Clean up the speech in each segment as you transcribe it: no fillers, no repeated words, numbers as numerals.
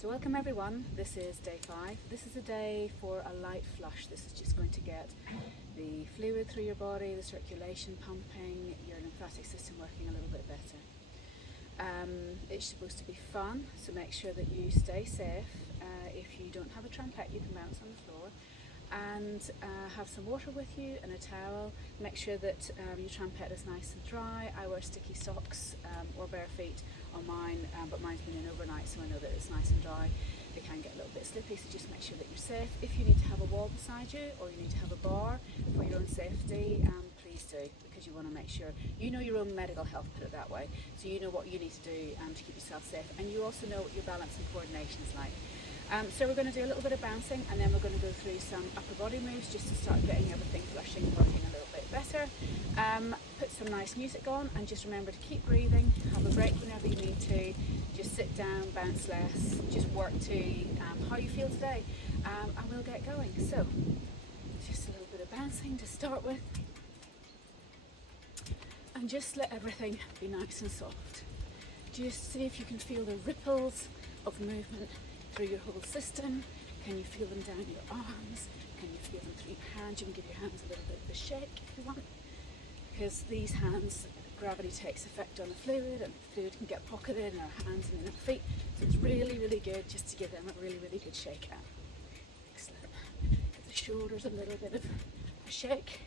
So welcome everyone, this is day 5. This is a day for a light flush. This is just going to get the fluid through your body, the circulation pumping, your lymphatic system working a little bit better. It's supposed to be fun, so make sure that you stay safe. If you don't have a trumpet, you can bounce on the floor, and have some water with you and a towel. Make sure that your trumpet is nice and dry. I wear sticky socks or bare feet on mine, but mine's been in overnight, so I know that it's nice and dry. They can get a little bit slippy, so just make sure that you're safe. If you need to have a wall beside you, or you need to have a bar for your own safety, please do, because you want to make sure you know your own medical health, put it that way, so you know what you need to do to keep yourself safe, and you also know what your balance and coordination is like. So we're going to do a little bit of bouncing, and then we're going to go through some upper body moves just to start getting everything flushing, working a little bit better. Put some nice music on, and just remember to keep breathing, have a break whenever you need to, just sit down, bounce less, just work to how you feel today, and we'll get going. So just a little bit of bouncing to start with, and just let everything be nice and soft. Just see if you can feel the ripples of movement through your whole system. Can you feel them down your arms? Can you feel them through your hands? You can give your hands a little bit of a shake if you want, because these hands, gravity takes effect on the fluid, and the fluid can get pocketed in our hands and in our feet, so it's really, really good just to give them a really, really good shake out. Excellent. Give the shoulders a little bit of a shake.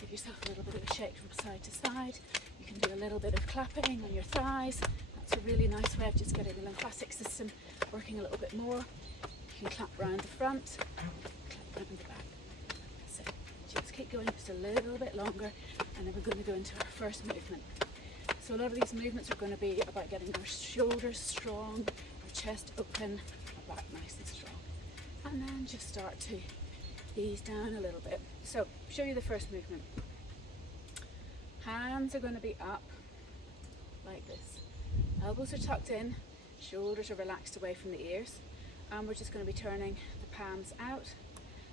Give yourself a little bit of a shake from side to side. You can do a little bit of clapping on your thighs. That's a really nice way of just getting the lymphatic system working a little bit more. You can clap round the front, clap round the back. So just keep going just a little bit longer, and then we're going to go into our first movement. So a lot of these movements are going to be about getting our shoulders strong, our chest open, our back nice and strong. And then just start to ease down a little bit. So show you the first movement. Hands are going to be up like this. Elbows are tucked in, shoulders are relaxed away from the ears, and we're just going to be turning the palms out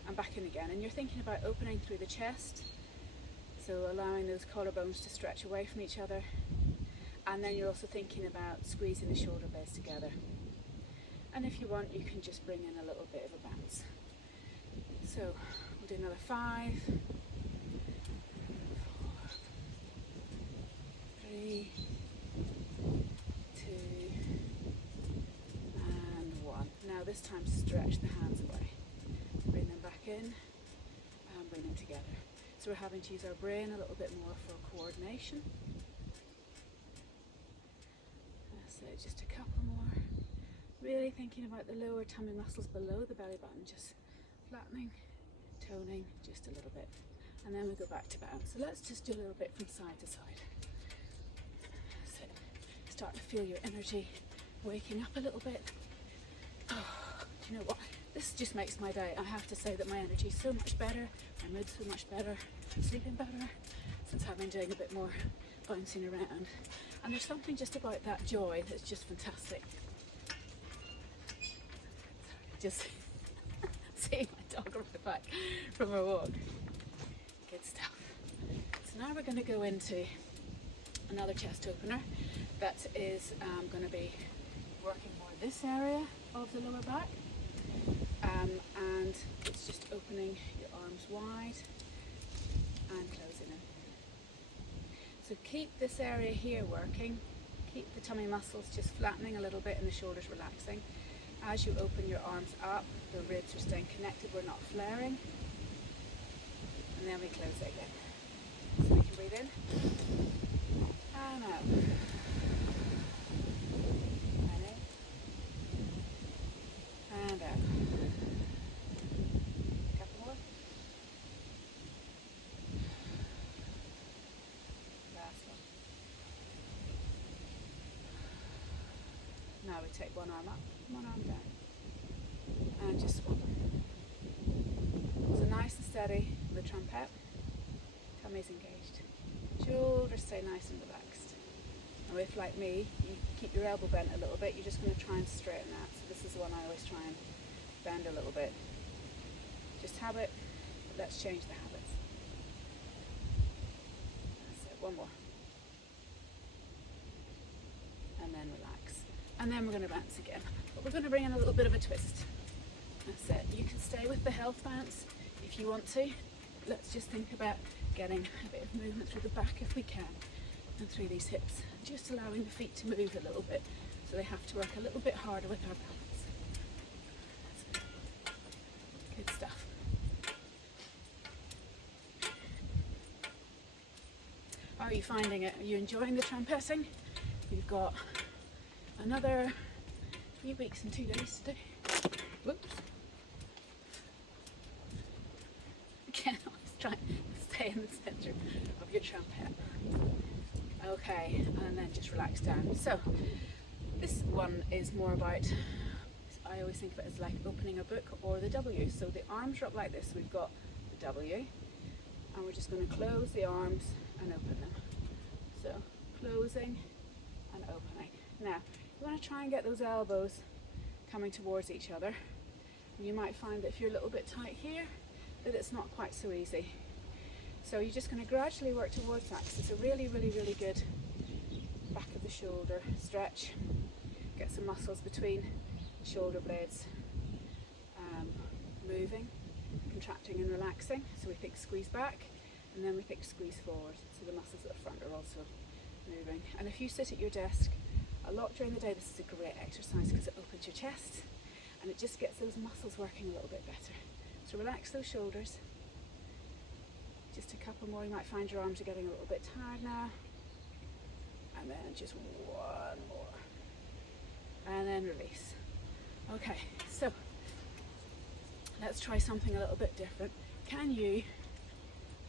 and back in again. And you're thinking about opening through the chest, so allowing those collarbones to stretch away from each other, and then you're also thinking about squeezing the shoulder blades together. And if you want, you can just bring in a little bit of a bounce. So we'll do another 5, 4, 3, 2, and 1. Now this time stretch the hands away. Bring them back in and bring them together. So we're having to use our brain a little bit more for coordination. So just a couple more. Really thinking about the lower tummy muscles below the belly button, just flattening, toning just a little bit. And then we go back to bounce. So let's just do a little bit from side to side. So start to feel your energy waking up a little bit. Oh, do you know what? This just makes my day. I have to say that my energy is so much better, my mood's so much better, I'm sleeping better since I've been doing a bit more bouncing around. And there's something just about that joy that's just fantastic. Just seeing my dog right back from her walk. Good stuff. So now we're going to go into another chest opener that is going to be working more this area of the lower back, and it's just opening your arms wide and closing them. So keep this area here working, keep the tummy muscles just flattening a little bit and the shoulders relaxing. As you open your arms up, the ribs are staying connected, we're not flaring, and then we close it again. So we can breathe in and out. And in and out. A couple more. Last one. Now we take one arm up, one arm down, and just swap. So nice and steady with the trumpet, tummy's engaged, shoulders stay nice and relaxed. Now if, like me, you keep your elbow bent a little bit, you're just going to try and straighten that. So this is the one I always try and bend a little bit. Just habit, but let's change the habits. That's it, one more. And then relax. And then we're going to bounce again. But we're going to bring in a little bit of a twist. That's it. You can stay with the health bounce if you want to. Let's just think about getting a bit of movement through the back if we can, and through these hips. Just allowing the feet to move a little bit, so they have to work a little bit harder with our balance. Good stuff. How are you finding it? Are you enjoying the trampessing? We've got another 3 weeks and 2 days to do. Whoops. Again, always try and stay in the centre of your trumpet. Okay, and then just relax down. So, this one is more about, I always think of it as like opening a book or the W. So the arms are up like this. We've got the W, and we're just going to close the arms and open them. So, closing and opening. Now, you want to try and get those elbows coming towards each other. You might find that if you're a little bit tight here, that it's not quite so easy. So you're just going to gradually work towards that, because it's a really, really, really good back of the shoulder stretch. Get some muscles between the shoulder blades moving, contracting and relaxing. So we think squeeze back, and then we think squeeze forward. So the muscles at the front are also moving. And if you sit at your desk a lot during the day, this is a great exercise because it opens your chest and it just gets those muscles working a little bit better. So relax those shoulders. Just a couple more. You might find your arms are getting a little bit tired now. And then just one more. And then release. Okay, so let's try something a little bit different. Can you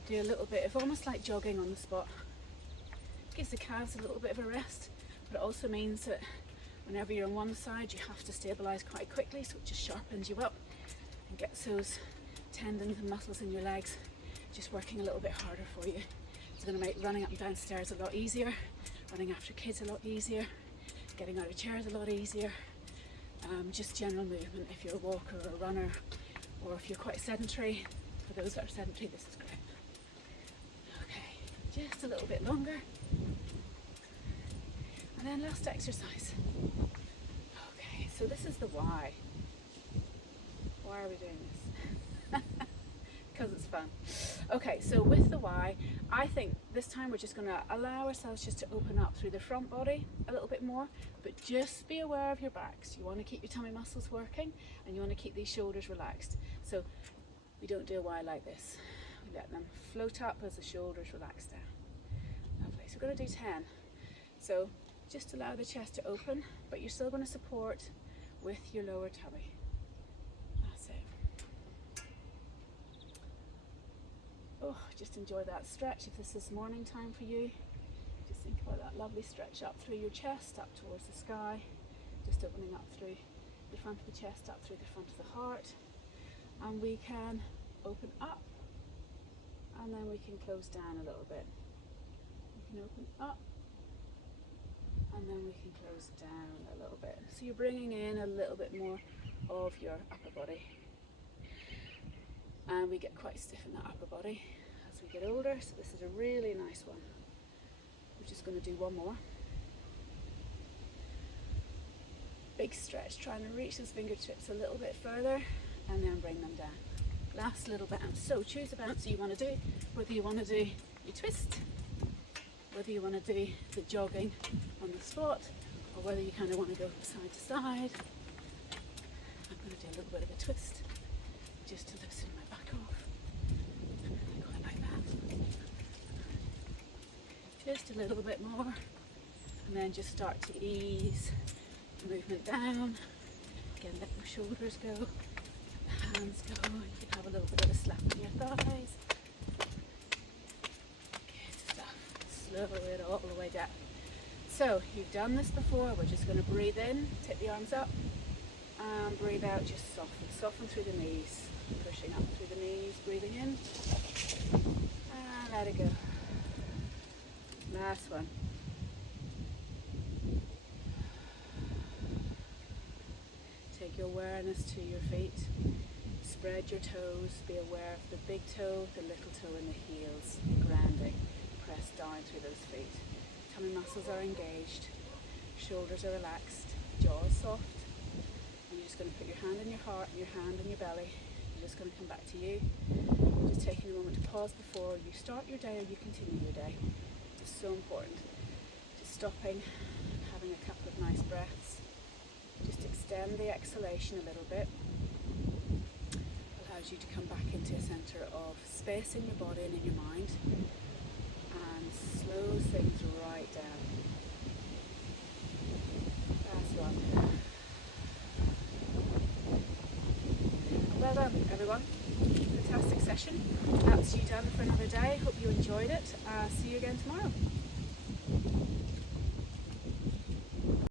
do a little bit of almost like jogging on the spot? Gives the calves a little bit of a rest, but it also means that whenever you're on one side, you have to stabilize quite quickly, so it just sharpens you up and gets those tendons and muscles in your legs just working a little bit harder for you. It's going to make running up and down stairs a lot easier, running after kids a lot easier, getting out of chairs a lot easier, just general movement if you're a walker or a runner, or if you're quite sedentary. For those that are sedentary, this is great. Okay, just a little bit longer. And then last exercise. Okay, so this is the why. Why are we doing this? Because it's fun. Okay, so with the why, I think this time we're just going to allow ourselves just to open up through the front body a little bit more, but just be aware of your backs. You want to keep your tummy muscles working, and you want to keep these shoulders relaxed. So we don't do a why like this. We let them float up as the shoulders relax down. Lovely. So we're going to do 10. So just allow the chest to open, but you're still going to support with your lower tummy. That's it. Oh, just enjoy that stretch. If this is morning time for you, just think about that lovely stretch up through your chest, up towards the sky, just opening up through the front of the chest, up through the front of the heart. And we can open up, and then we can close down a little bit. We can open up, and then we can close down a little bit. So you're bringing in a little bit more of your upper body. And we get quite stiff in that upper body as we get older, so this is a really nice one. We're just going to do one more. Big stretch, trying to reach those fingertips a little bit further, and then bring them down. Last little bounce. So choose a bounce that you want to do, whether you want to do your twist, whether you want to do the jogging on the spot, or whether you kind of want to go from side to side. I'm going to do a little bit of a twist just to loosen my back off. Quite like that. Just a little bit more, and then just start to ease the movement down. Again, let your shoulders go, let the hands go. You can have a little bit of a slap on your thighs. Slow it all the way down. So you've done this before. We're just going to breathe in, tip the arms up, and breathe out. Just soften through the knees, pushing up through the knees, breathing in, and let it go. Last one. Take your awareness to your feet. Spread your toes. Be aware of the big toe, the little toe, and the heels grounding. Press down through those feet. Tummy muscles are engaged, shoulders are relaxed, jaw is soft, just going to put your hand on your heart and your hand on your belly. You're just going to come back to you. Just taking a moment to pause before you start your day or you continue your day. It's so important. Just stopping, having a couple of nice breaths. Just extend the exhalation a little bit. Allows you to come back into a centre of space in your body and in your mind, and slows things right down. Last one. Well done, everyone. Fantastic session. That's you done for another day. Hope you enjoyed it. See you again tomorrow.